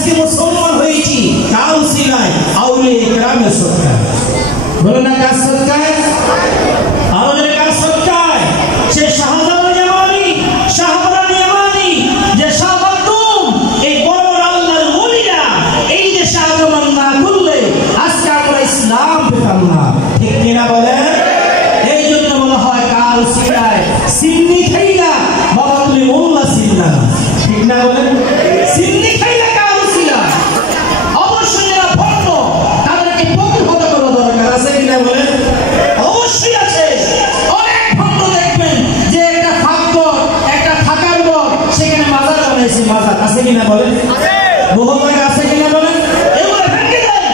আজকে মুসলমান হয়েছি কার উসিলায়? আউলিয়া কেরামের সদকায়। বলেন না কার সদকায়? আমাদের কার সদকায়? সে শাহজালাল ইয়ামানি, শাহবারান ইয়ামানি, যে শাহ মাকদুম, এই বড় বড় আল্লাহর ওলিরা এই দেশে আগমন না করলে আজকে আমরা ইসলাম পেতাম না। ঠিক কিনা বলেন? এই জন্য বলা হয় কার উসিলায় সিন্নি খাইলা বাবা তুমি মোল্লা ছিলা। ঠিক না বলেন? সিন্নি খাইলা কার উসিলায়। অবশ্যই যারা ভণ্ড তাদেরকে প্রতিহত করা দরকার আছে কিনা বলেন? অবশ্যই আছে। অনেক ভণ্ড দেখবেন যে একটা থাকঘর, একটা থাকার ঘর, সেখানে মাজার বানাইছে। মাজার আছে কিনা বলেন? বহু জায়গা আছে কিনা বলেন? এগুলো ভেঙে দেন,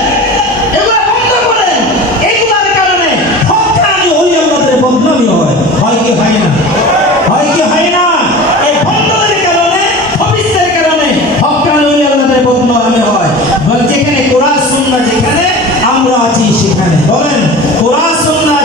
এগুলো বন্ধ করেন। এগুলোর কারণে হক্কানি ওলি আল্লাহদের বদনামি হয়। হয় কি হয় না? হয় কি হয় না? এই ভণ্ডদের কারণে, হাদিসের কারণে হক্কানি ওলি আল্লাহদের বদনামি হয়। যেখানে কোরআন সুন্নাহ, যেখানে আমরা আছি সেখানে বলেন কোরআন সুন্নাহ